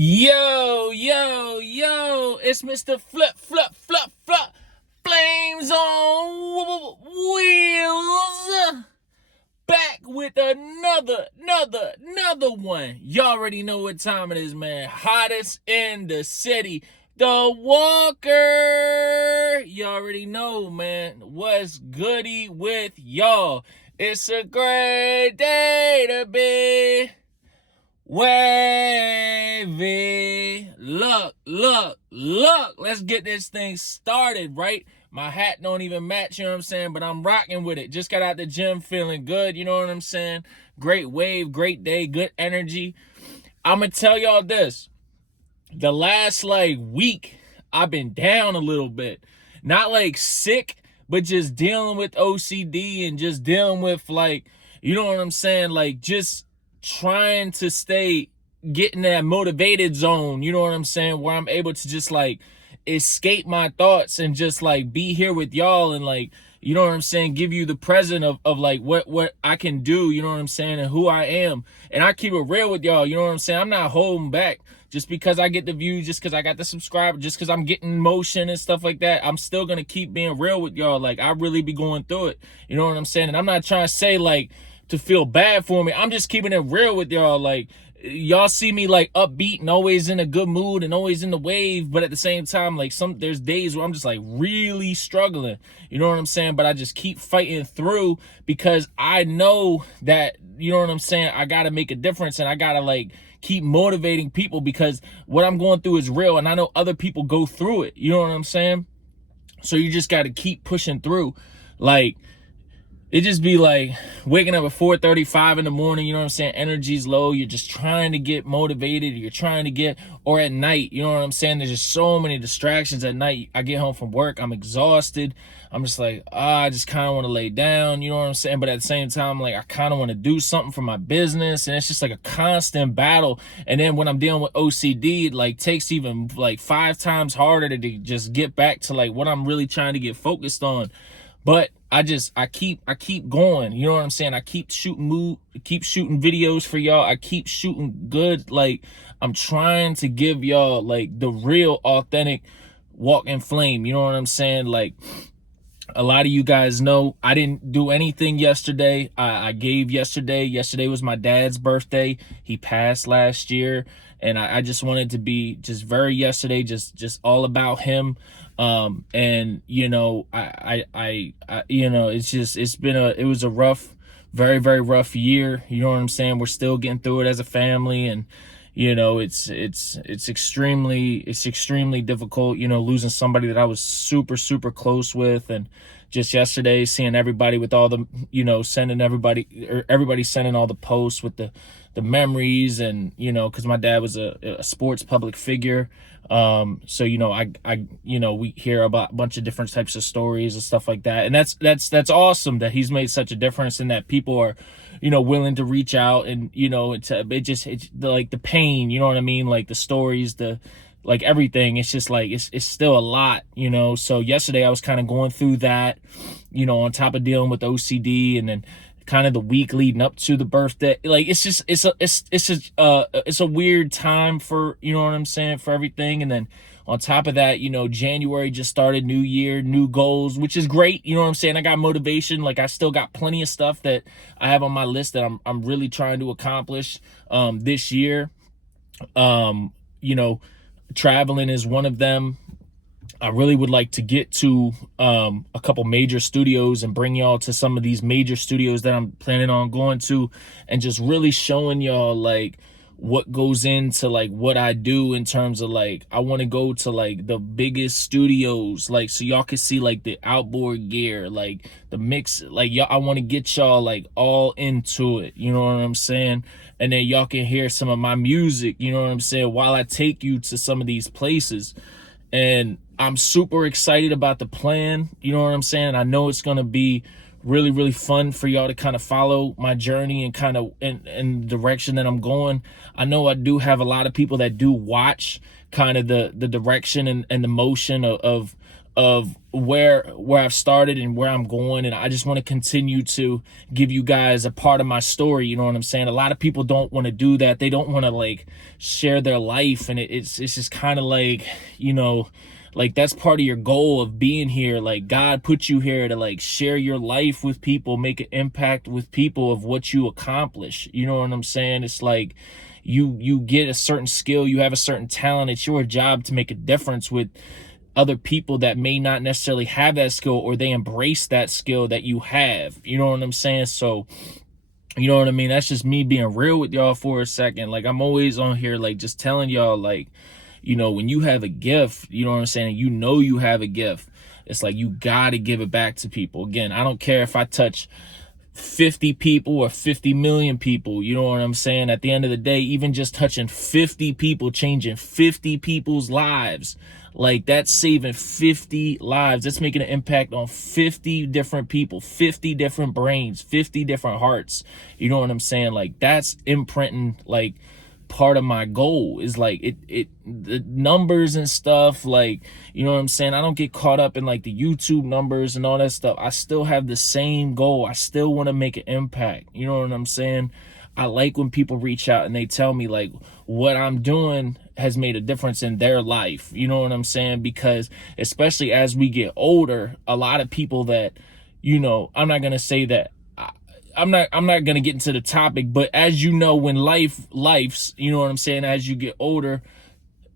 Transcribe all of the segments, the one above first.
Yo, yo, yo, it's Mr. Flip, Flames on Wheels. Back with another one. Y'all already know what time it is, man. Hottest in the city. The Walker. Y'all already know, man. What's goody with y'all? It's a great day to be wavy. Look. Let's get this thing started, right? My hat don't even match, you know what I'm saying? But I'm rocking with it. Just got out the gym feeling good, you know what I'm saying? Great wave, great day, good energy. I'm going to tell y'all this. The last week, I've been down a little bit. Not sick, but just dealing with OCD and just dealing with you know what I'm saying? Just trying to stay getting that motivated zone, you know what I'm saying, where I'm able to just escape my thoughts and just be here with y'all and you know what I'm saying, give you the present of what I can do, you know what I'm saying, and who I am. And I keep it real with y'all, you know what I'm saying? I'm not holding back just because I get the views, just because I got the subscriber, just because I'm getting motion and stuff like that. I'm still gonna keep being real with y'all. I really be going through it, you know what I'm saying? And I'm not trying to say to feel bad for me. I'm just keeping it real with y'all. Y'all see me upbeat and always in a good mood and always in the wave, but at the same time there's days where I'm just really struggling, you know what I'm saying? But I just keep fighting through because I know that, you know what I'm saying, I gotta make a difference and I gotta keep motivating people because what I'm going through is real and I know other people go through it, you know what I'm saying? So you just gotta keep pushing through. It just be waking up at 4:35 in the morning, you know what I'm saying? Energy's low. You're just trying to get motivated. You're trying to get, or at night, you know what I'm saying? There's just so many distractions at night. I get home from work. I'm exhausted. I'm just I just kind of want to lay down, you know what I'm saying? But at the same time, I kind of want to do something for my business. And it's just a constant battle. And then when I'm dealing with OCD, it takes even 5 times harder to just get back to what I'm really trying to get focused on. But I keep going, you know what I'm saying? I keep shooting videos for y'all. I keep shooting good. I'm trying to give y'all the real authentic walk in flame, you know what I'm saying? A lot of you guys know I didn't do anything yesterday. I gave yesterday. Yesterday was my dad's birthday. He passed last year. And I just wanted to be just very yesterday, just all about him. And you know, I you know, it was a rough, very, very rough year. You know what I'm saying? We're still getting through it as a family, and you know, it's extremely difficult, you know, losing somebody that I was super, super close with. And just yesterday seeing everybody with all the, you know, everybody sending all the posts with the memories. And you know, because my dad was a sports public figure, so you know, I you know, we hear about a bunch of different types of stories and stuff like that. And that's awesome that he's made such a difference and that people are, you know, willing to reach out. And you know, it's the pain, you know what I mean, the stories, everything. It's just it's still a lot, you know. So yesterday I was kind of going through that, you know, on top of dealing with OCD, and then kind of the week leading up to the birthday. It's a weird time for, you know what I'm saying, for everything. And then on top of that, you know, January just started, new year, new goals, which is great. You know what I'm saying? I got motivation. I still got plenty of stuff that I have on my list that I'm really trying to accomplish this year. You know, traveling is one of them. I really would like to get to a couple major studios and bring y'all to some of these major studios that I'm planning on going to, and just really showing y'all what goes into what I do in terms of I want to go to the biggest studios, so y'all can see the outboard gear, the mix, y'all, I want to get y'all all into it, you know what I'm saying? And then y'all can hear some of my music, you know what I'm saying, while I take you to some of these places. And I'm super excited about the plan, you know what I'm saying? I know it's gonna be really, really fun for y'all to kind of follow my journey and kind of in the direction that I'm going. I know I do have a lot of people that do watch kind of the direction and the motion of of where I've started and where I'm going, and I just want to continue to give you guys a part of my story. You know what I'm saying? A lot of people don't want to do that. They don't want to like share their life, and it's just kind of like, you know, like that's part of your goal of being here. Like God put you here to like share your life with people, make an impact with people of what you accomplish. You know what I'm saying? It's like you get a certain skill, you have a certain talent. It's your job to make a difference with other people that may not necessarily have that skill, or they embrace that skill that you have. You know what I'm saying? So, you know what I mean? That's just me being real with y'all for a second. Like I'm always on here like just telling y'all, like, you know, when you have a gift, you know what I'm saying, you know you have a gift, it's like you gotta give it back to people. Again, I don't care if I touch 50 people or 50 million people, you know what I'm saying? At the end of the day, even just touching 50 people, changing 50 people's lives, like that's saving 50 lives. That's making an impact on 50 different people, 50 different brains, 50 different hearts. You know what I'm saying? Like that's imprinting, like part of my goal is like the numbers and stuff, like, you know what I'm saying? I don't get caught up in like the YouTube numbers and all that stuff. I still have the same goal. I still want to make an impact. You know what I'm saying? I like when people reach out and they tell me like what I'm doing has made a difference in their life. You know what I'm saying? Because especially as we get older, a lot of people that, you know, I'm not going to say that I'm not going to get into the topic, but as you know, when life's, you know what I'm saying, as you get older,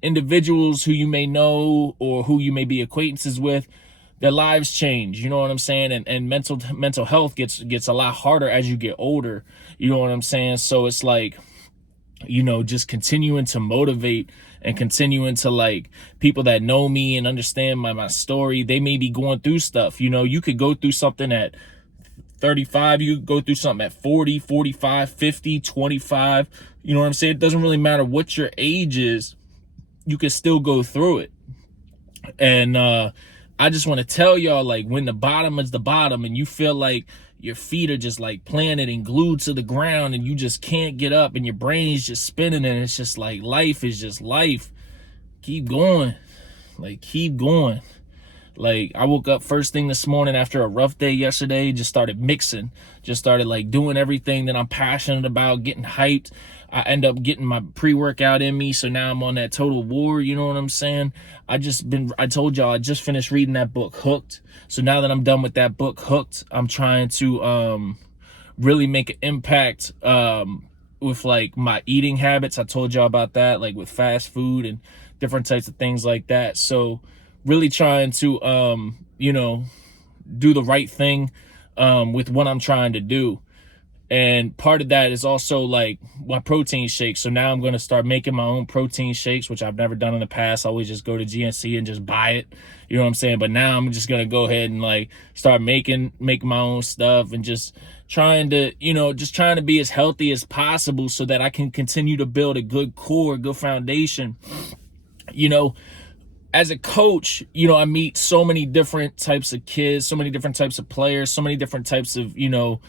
individuals who you may know or who you may be acquaintances with, their lives change, you know what I'm saying? And mental health gets a lot harder as you get older, you know what I'm saying? So it's like, you know, just continuing to motivate and continuing to like people that know me and understand my story. They may be going through stuff, you know, you could go through something at 35, you go through something at 40, 45, 50, 25. You know what I'm saying? It doesn't really matter what your age is. You can still go through it. And I just want to tell y'all, like, when the bottom is the bottom and you feel like your feet are just like planted and glued to the ground and you just can't get up and your brain is just spinning and it's just like life is just life. Keep going. Like, keep going. Like, I woke up first thing this morning after a rough day yesterday, just started mixing, just started like doing everything that I'm passionate about, getting hyped. I end up getting my pre-workout in me, so now I'm on that total war, you know what I'm saying? I told y'all I just finished reading that book, Hooked. So now that I'm done with that book, Hooked, I'm trying to really make an impact with like my eating habits. I told y'all about that, like with fast food and different types of things like that. So really trying to, you know, do the right thing with what I'm trying to do. And part of that is also like my protein shakes. So now I'm going to start making my own protein shakes, which I've never done in the past. I always just go to GNC and just buy it. You know what I'm saying? But now I'm just going to go ahead and like start making my own stuff and just trying to, you know, just trying to be as healthy as possible so that I can continue to build a good core, good foundation. You know, as a coach, you know, I meet so many different types of kids, so many different types of players, so many different types of, you know,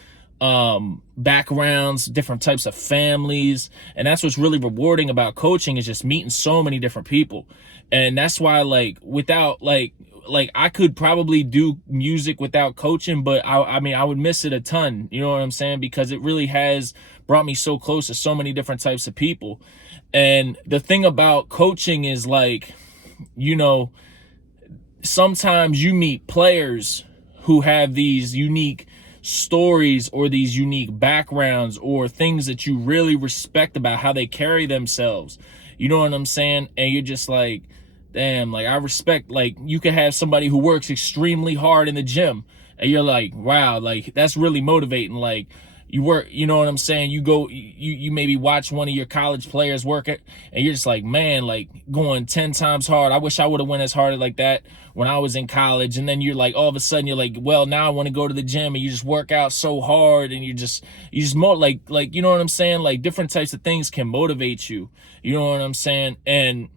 backgrounds, different types of families. And that's what's really rewarding about coaching, is just meeting so many different people. And that's why, like, without like I could probably do music without coaching, but I mean, I would miss it a ton. You know what I'm saying? Because it really has brought me so close to so many different types of people. And the thing about coaching is, like, you know, sometimes you meet players who have these unique stories or these unique backgrounds or things that you really respect about how they carry themselves. You know what I'm saying? And you're just like, damn, like, I respect, like, you could have somebody who works extremely hard in the gym and you're like, wow, like, that's really motivating. Like, you work, you know what I'm saying? You go, you maybe watch one of your college players work it and you're just like, man, like, going 10 times hard. I wish I would have went as hard like that when I was in college. And then you're like, all of a sudden you're like, well, now I want to go to the gym, and you just work out so hard and you just like, you know what I'm saying? Like, different types of things can motivate you. You know what I'm saying? And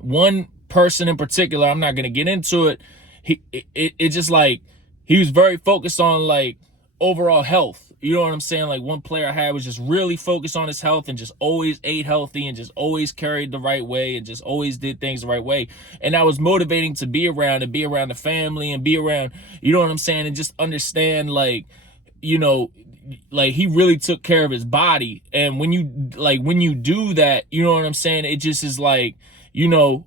one person in particular, I'm not going to get into it. It just like, he was very focused on like overall health. you know what I'm saying? Like one player I had was just really focused on his health and just always ate healthy and just always carried the right way and just always did things the right way. And that was motivating to be around and be around the family and be around, you know what I'm saying? And just understand like, you know, like he really took care of his body. And when you do that, you know what I'm saying? It just is like, you know,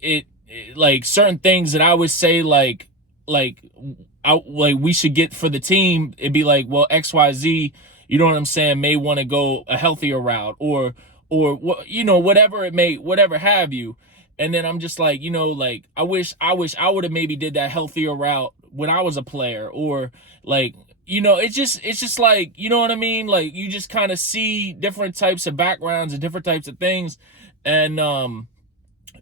it like certain things that I would say like we should get for the team, it'd be like, well, XYZ, you know what I'm saying, may want to go a healthier route or you know, whatever have you. And then I'm just like, you know, like I wish I would have maybe did that healthier route when I was a player, or like, you know, it's just like, you know what I mean? Like you just kind of see different types of backgrounds and different types of things. And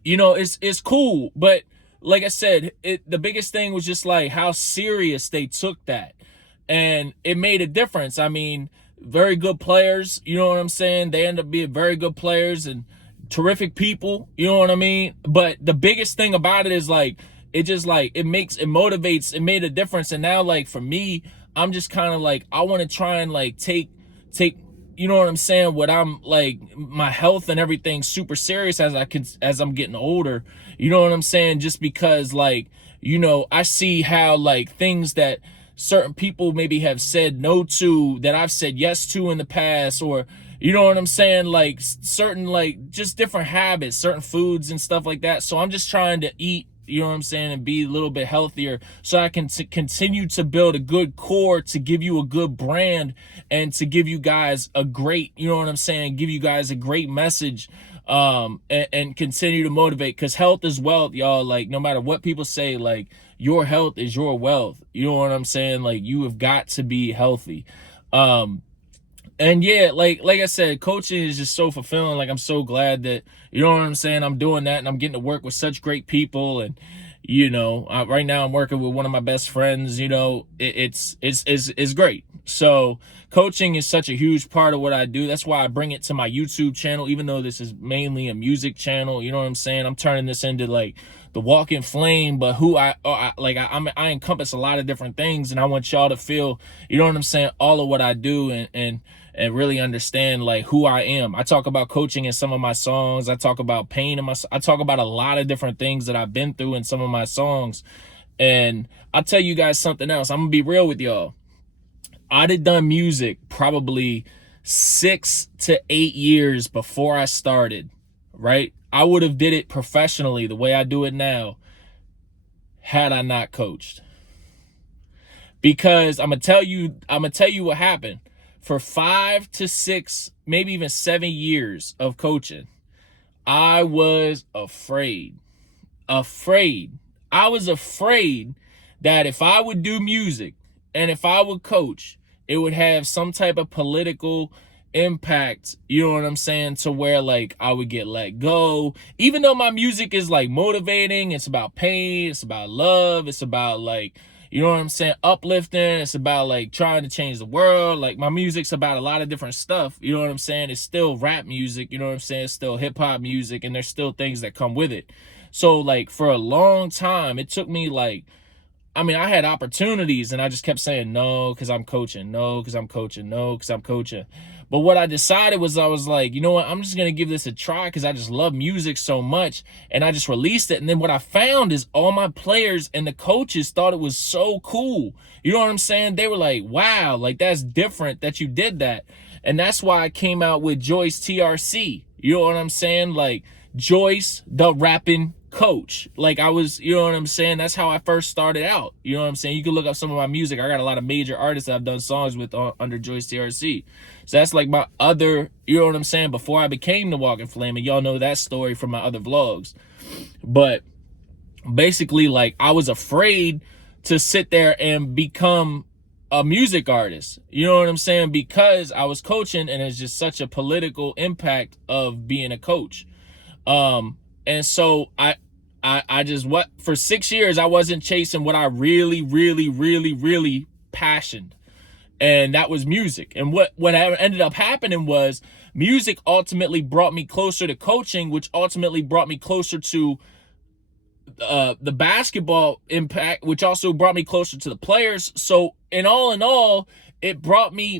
you know, it's cool, but like I said, the biggest thing was just like how serious they took that, and it made a difference. I mean, very good players, you know what I'm saying? They end up being very good players and terrific people, you know what I mean? But the biggest thing about it is like, it just like, it motivates, it made a difference. And now like for me, I'm just kind of like, I want to try and like take, you know what I'm saying, what I'm like, my health and everything super serious as I'm getting older, you know what I'm saying? Just because like, you know, I see how like things that certain people maybe have said no to that I've said yes to in the past, or you know what I'm saying, like certain like just different habits, certain foods and stuff like that. So I'm just trying to eat, you know what I'm saying, and be a little bit healthier so I can continue to build a good core, to give you a good brand, and to give you guys a great, you know what I'm saying, give you guys a great message, and continue to motivate, because health is wealth, y'all. Like no matter what people say, like your health is your wealth, you know what I'm saying? Like you have got to be healthy. And yeah, like I said, coaching is just so fulfilling. Like I'm so glad that, you know what I'm saying, I'm doing that and I'm getting to work with such great people. And you know, right now I'm working with one of my best friends. You know, it's great. So coaching is such a huge part of what I do. That's why I bring it to my YouTube channel, even though this is mainly a music channel. You know what I'm saying? I'm turning this into like the walking flame, but who I encompass a lot of different things, and I want y'all to feel, you know what I'm saying, all of what I do, and really understand like who I am. I talk about coaching in some of my songs. I talk about pain I talk about a lot of different things that I've been through in some of my songs. And I'll tell you guys something else. I'm gonna be real with y'all. I'd have done music probably 6 to 8 years before I started, right? I would have did it professionally the way I do it now had I not coached. Because I'm gonna tell you what happened. For 5 to 6, maybe even 7 years of coaching, I was afraid. I was afraid that if I would do music and if I would coach, it would have some type of political impact, you know what I'm saying, to where like I would get let go. Even though my music is like motivating, it's about pain, it's about love, it's about like, you know what I'm saying, uplifting, it's about like trying to change the world. Like my music's about a lot of different stuff, you know what I'm saying? It's still rap music, you know what I'm saying? It's still hip-hop music, and there's still things that come with it. So like for a long time, it took me like, I mean, I had opportunities and I just kept saying no because I'm coaching, no because I'm coaching, no because I'm coaching. But what I decided was, I was like, you know what, I'm just going to give this a try because I just love music so much. And I just released it. And then what I found is all my players and the coaches thought it was so cool. You know what I'm saying? They were like, wow, like that's different that you did that. And that's why I came out with Joyce TRC. You know what I'm saying? Like Joyce, the rapping coach. Like I was, you know what I'm saying? That's how I first started out. You know what I'm saying? You can look up some of my music. I got a lot of major artists that I've done songs with under Joyce TRC. So that's like my other, you know what I'm saying, before I became the Walking Flame. And y'all know that story from my other vlogs. But basically, like, I was afraid to sit there and become a music artist. You know what I'm saying? Because I was coaching, and it's just such a political impact of being a coach. And so I just, for 6 years, I wasn't chasing what I really passioned. And that was music. And what ended up happening was music ultimately brought me closer to coaching, which ultimately brought me closer to the basketball impact, which also brought me closer to the players. So in all, it brought me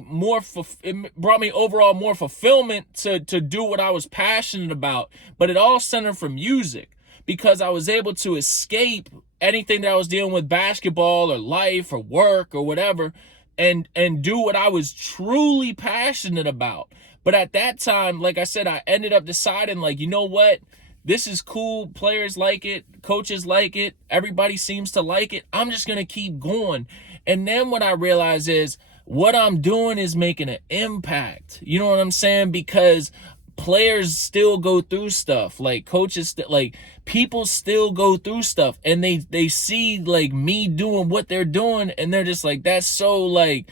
overall more fulfillment to do what I was passionate about. But it all centered from music, because I was able to escape anything that I was dealing with, basketball or life or work or whatever, and do what I was truly passionate about. But at that time, like I said, I ended up deciding, like, you know what? This is cool. Players like it. Coaches like it. Everybody seems to like it. I'm just going to keep going. And then what I realized is what I'm doing is making an impact. You know what I'm saying? Because players still go through stuff, like coaches, like people still go through stuff, and they see like me doing what they're doing, and they're just like, that's so like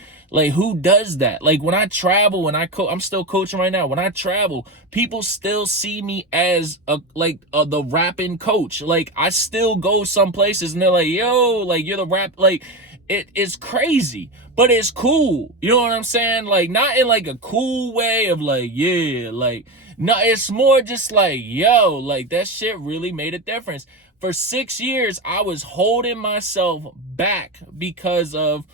who does that? Like when I travel, when I'm still coaching right now. When I travel, people still see me as the rapping coach. Like I still go some places and they're like, yo, like you're the rap, like it is crazy, but it's cool. You know what I'm saying? Like not in like a cool way of like, yeah, like no, it's more just like, yo, like that shit really made a difference. For 6 years, I was holding myself back because of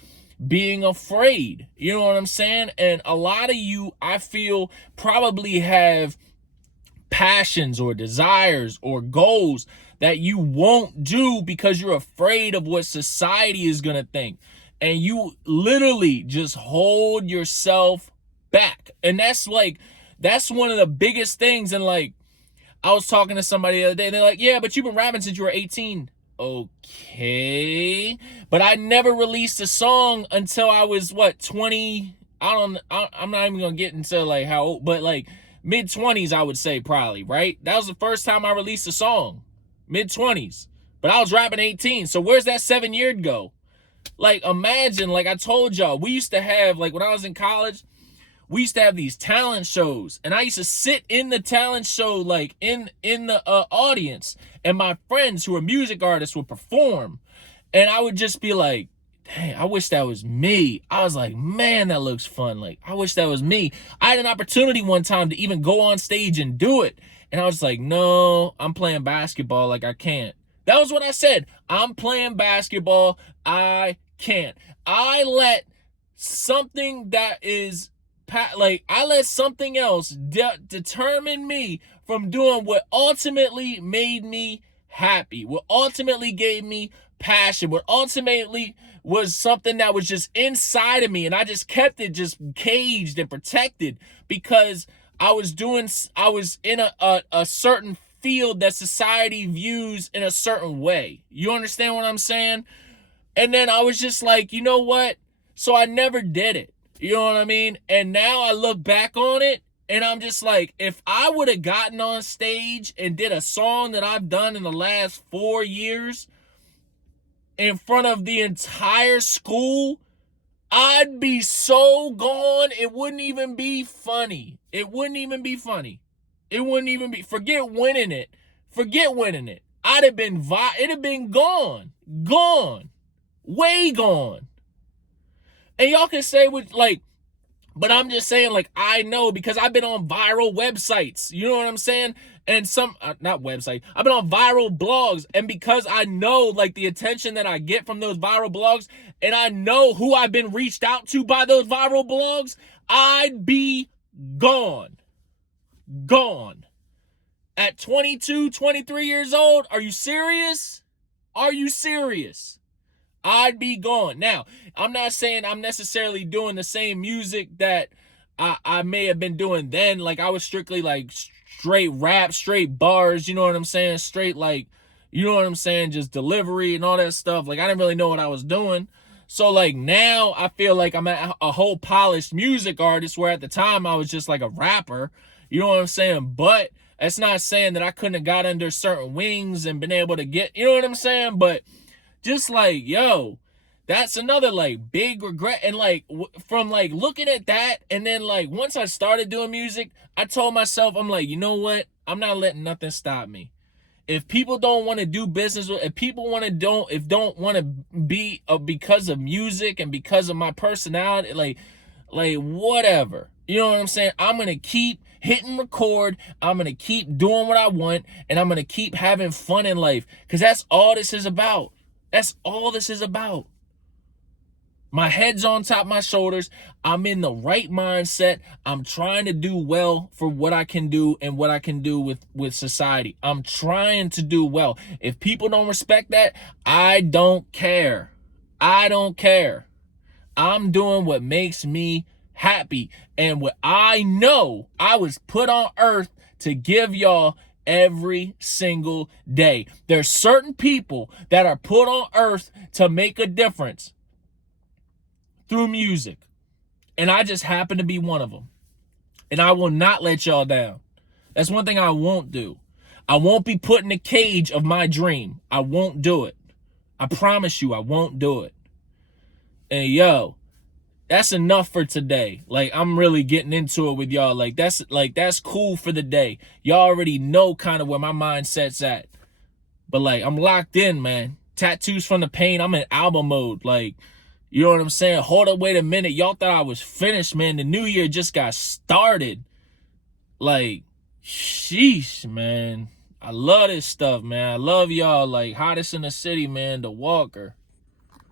being afraid. You know what I'm saying? And a lot of you, I feel, probably have passions or desires or goals that you won't do because you're afraid of what society is going to think. And you literally just hold yourself back. And that's one of the biggest things. And like, I was talking to somebody the other day, and they're like, yeah, but you've been rapping since you were 18. Okay. But I never released a song until I was, 20? I'm not even going to get into like how old, but like mid-20s, I would say probably, right? That was the first time I released a song. Mid-20s. But I was rapping 18. So where's that 7 year go? Like, imagine, like I told y'all, we used to have, like when I was in college, we used to have these talent shows, and I used to sit in the talent show, like in the audience, and my friends who are music artists would perform, and I would just be like, dang, I wish that was me. I was like, man, that looks fun. Like, I wish that was me. I had an opportunity one time to even go on stage and do it, and I was like, no, I'm playing basketball, like I can't. That was what I said. I'm playing basketball, I can't. I let something that is I let something else determine me from doing what ultimately made me happy, what ultimately gave me passion, what ultimately was something that was just inside of me, and I just kept it just caged and protected because I was in a certain field that society views in a certain way. You understand what I'm saying? And then I was just like, you know what? So I never did it. You know what I mean? And now I look back on it, and I'm just like, if I would have gotten on stage and did a song that I've done in the last 4 years in front of the entire school, I'd be so gone, it wouldn't even be funny. It wouldn't even be funny. It wouldn't even be, forget winning it. Forget winning it. It'd have been gone. Gone. Way gone. And y'all can say what, like, but I'm just saying, like, I know because I've been on viral websites. You know what I'm saying? And not website. I've been on viral blogs. And because I know, like, the attention that I get from those viral blogs, and I know who I've been reached out to by those viral blogs, I'd be gone. Gone. At 22, 23 years old, are you serious? Are you serious? I'd be gone. Now, I'm not saying I'm necessarily doing the same music that I may have been doing then. Like, I was strictly, like, straight rap, straight bars, you know what I'm saying? Straight, like, you know what I'm saying? Just delivery and all that stuff. Like, I didn't really know what I was doing. So, like, now I feel like I'm a whole polished music artist, where at the time I was just, like, a rapper. You know what I'm saying? But that's not saying that I couldn't have got under certain wings and been able to get, you know what I'm saying? But just like, yo, that's another like big regret. And like from like looking at that, and then like once I started doing music, I told myself, I'm like, you know what? I'm not letting nothing stop me. If people don't want to do business with, if people don't want to be because of music and because of my personality, like whatever. You know what I'm saying? I'm going to keep hitting record. I'm going to keep doing what I want, and I'm going to keep having fun in life, because that's all this is about. That's all this is about. My head's on top of my shoulders. I'm in the right mindset. I'm trying to do well for what I can do and what I can do with society. I'm trying to do well. If people don't respect that, I don't care. I don't care. I'm doing what makes me happy. And what I know I was put on earth to give y'all every single day. There's certain people that are put on earth to make a difference through music. And I just happen to be one of them. And I will not let y'all down. That's one thing I won't do. I won't be put in the cage of my dream. I won't do it. I promise you I won't do it. And yo, that's enough for today. Like, I'm really getting into it with y'all. That's cool for the day. Y'all already know kind of where my mindset's at. But like, I'm locked in, man. Tattoos from the Pain. I'm in album mode. Like, you know what I'm saying? Hold up, wait a minute. Y'all thought I was finished, man. The new year just got started. Like, sheesh, man. I love this stuff, man. I love y'all. Like, hottest in the city, man. The Walker.